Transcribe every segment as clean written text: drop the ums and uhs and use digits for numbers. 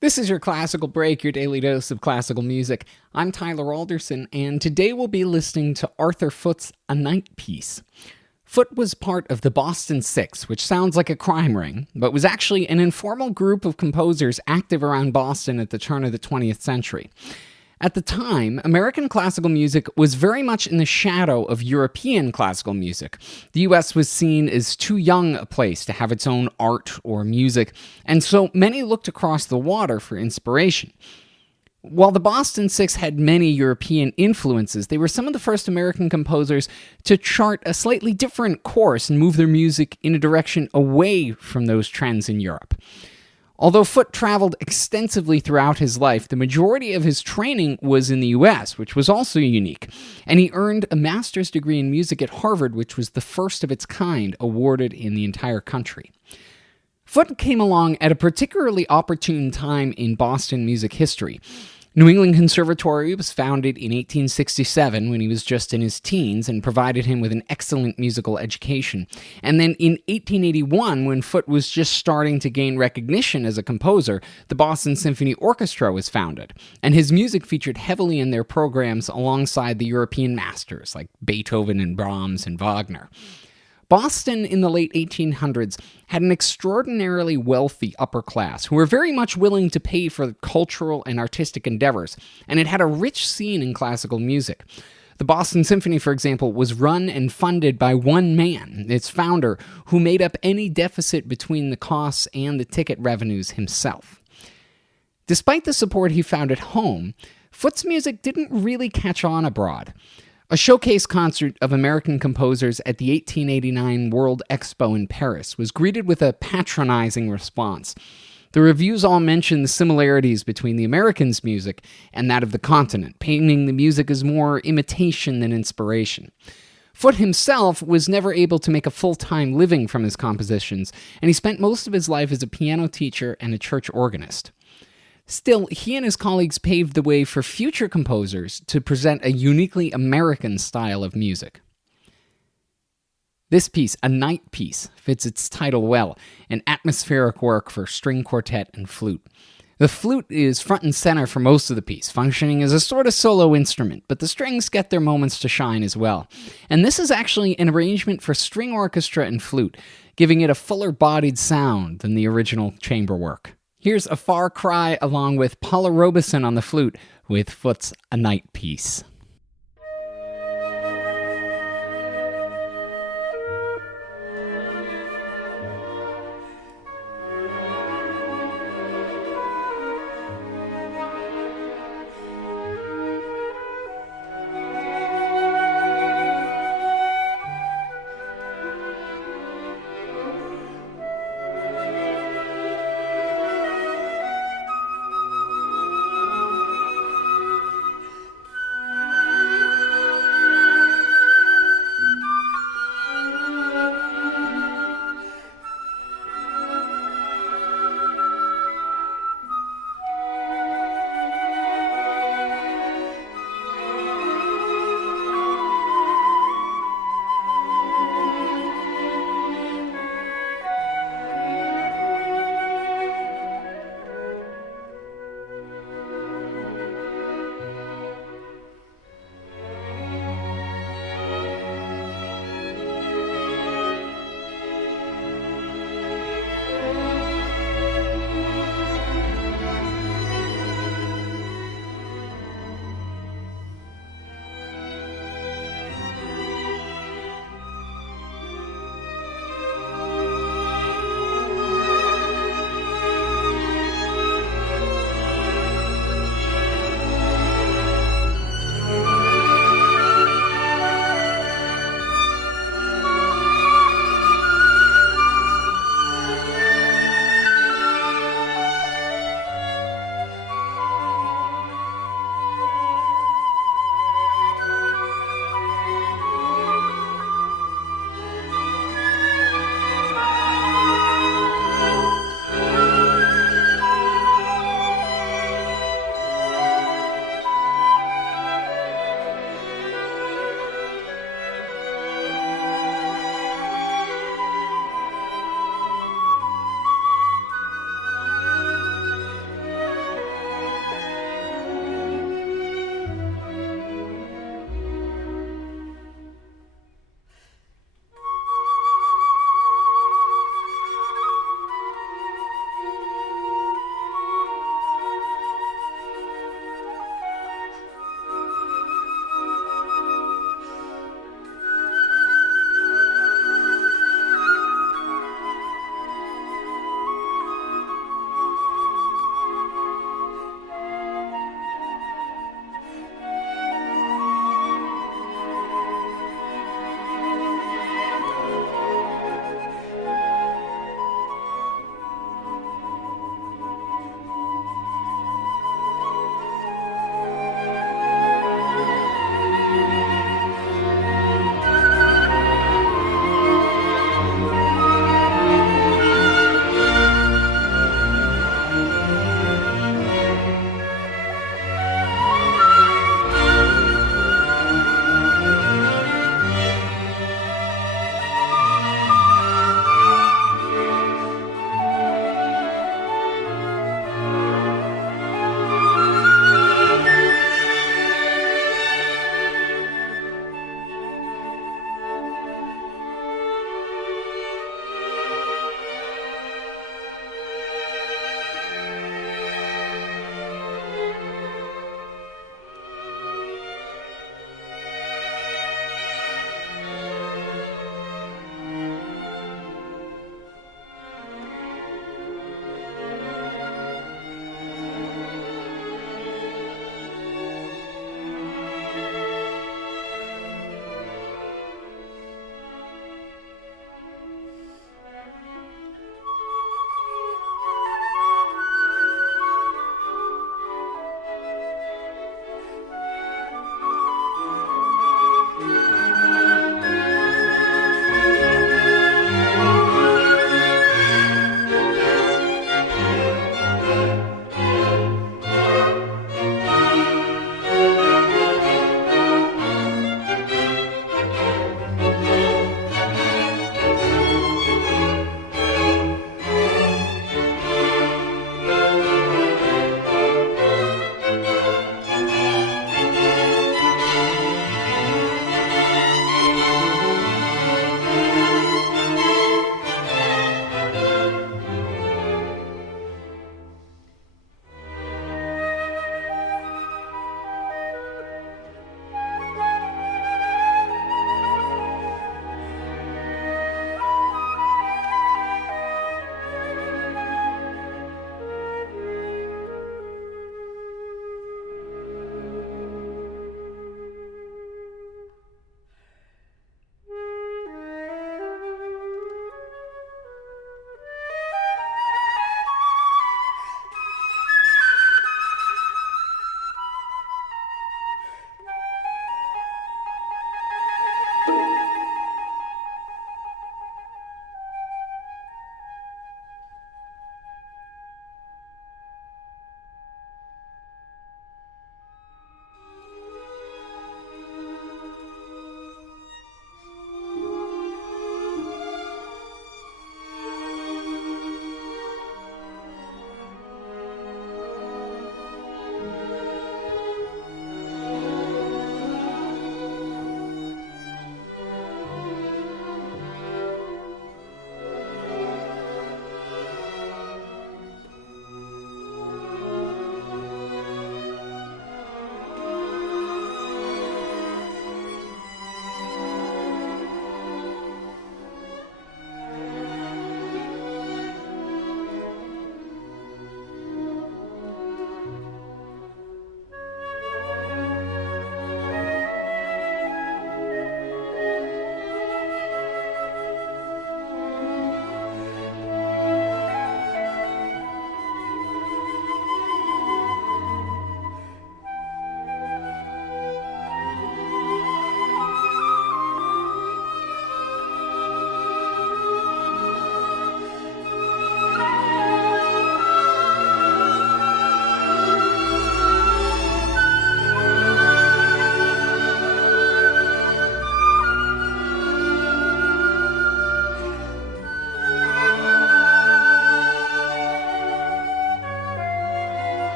This is your Classical Break, your daily dose of classical music. I'm Tyler Alderson, and today we'll be listening to Arthur Foote's A Night Piece. Foote was part of the Boston Six, which sounds like a crime ring, but was actually an informal group of composers active around Boston at the turn of the 20th century. At the time, American classical music was very much in the shadow of European classical music. The US was seen as too young a place to have its own art or music, and so many looked across the water for inspiration. While the Boston Six had many European influences, they were some of the first American composers to chart a slightly different course and move their music in a direction away from those trends in Europe. Although Foote traveled extensively throughout his life, the majority of his training was in the US, which was also unique, and he earned a master's degree in music at Harvard, which was the first of its kind awarded in the entire country. Foote came along at a particularly opportune time in Boston music history. New England Conservatory was founded in 1867 when he was just in his teens and provided him with an excellent musical education. And then in 1881, when Foote was just starting to gain recognition as a composer, the Boston Symphony Orchestra was founded, and his music featured heavily in their programs alongside the European masters like Beethoven and Brahms and Wagner. Boston in the late 1800s had an extraordinarily wealthy upper class who were very much willing to pay for cultural and artistic endeavors, and it had a rich scene in classical music. The Boston Symphony, for example, was run and funded by one man, its founder, who made up any deficit between the costs and the ticket revenues himself. Despite the support he found at home, Foote's music didn't really catch on abroad. A showcase concert of American composers at the 1889 World Expo in Paris was greeted with a patronizing response. The reviews all mentioned the similarities between the Americans' music and that of the continent, painting the music as more imitation than inspiration. Foote himself was never able to make a full-time living from his compositions, and he spent most of his life as a piano teacher and a church organist. Still, he and his colleagues paved the way for future composers to present a uniquely American style of music. This piece, A Night Piece, fits its title well, an atmospheric work for string quartet and flute. The flute is front and center for most of the piece, functioning as a sort of solo instrument, but the strings get their moments to shine as well. And this is actually an arrangement for string orchestra and flute, giving it a fuller-bodied sound than the original chamber work. Here's a far cry along with Paula Robeson on the flute with Foote's A Night Piece.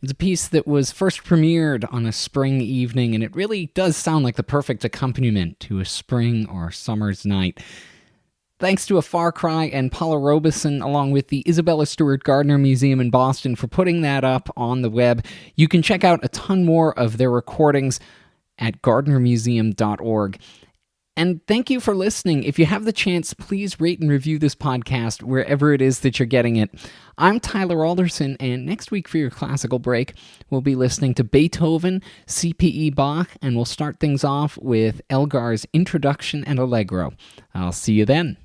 It's a piece that was first premiered on a spring evening, and it really does sound like the perfect accompaniment to a spring or summer's night. Thanks to A Far Cry and Paula Robeson, along with the Isabella Stewart Gardner Museum in Boston, for putting that up on the web. You can check out a ton more of their recordings at gardnermuseum.org. And thank you for listening. If you have the chance, please rate and review this podcast wherever it is that you're getting it. I'm Tyler Alderson, and next week for your classical break, we'll be listening to Beethoven, C.P.E. Bach, and we'll start things off with Elgar's Introduction and Allegro. I'll see you then.